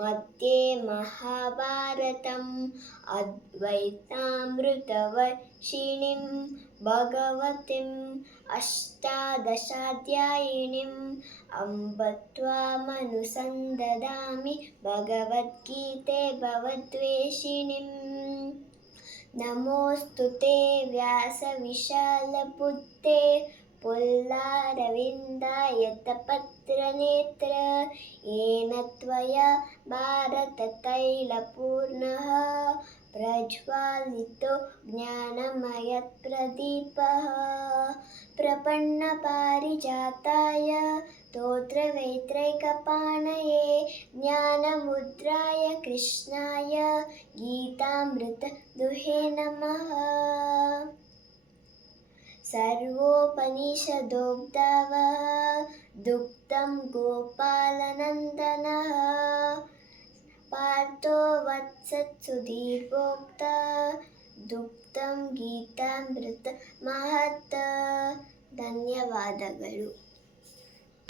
मध्ये महाभारतम् अद्वैतामृतवर्षिणीं भगवतीम् अष्टादशाध्यायिनीम् अम्ब त्वामनुसन्ददामि भगवद्गीते भवद्वेषिणीम्। नमोऽस्तु ते व्यासविशालबुद्धे पुल्लारविन्दायतपत्रनेत्र येन त्वया भारततैलपूर्णः प्रज्वालितो ज्ञानमयप्रदीपः। प्रपन्नपारिजाताय स्तोत्रवेत्रैकपाणये ज्ञानमुद्राय कृष्णाय गीतामृतदुहे नमः। सर्वोपनिषदो गावः दुग्धं गोपालनन्दनः पार्थो वत्सत्सुधीर्भोक्ता दुग्धं गीतामೃತ महत्। ಧನ್ಯವಾದಗಳು.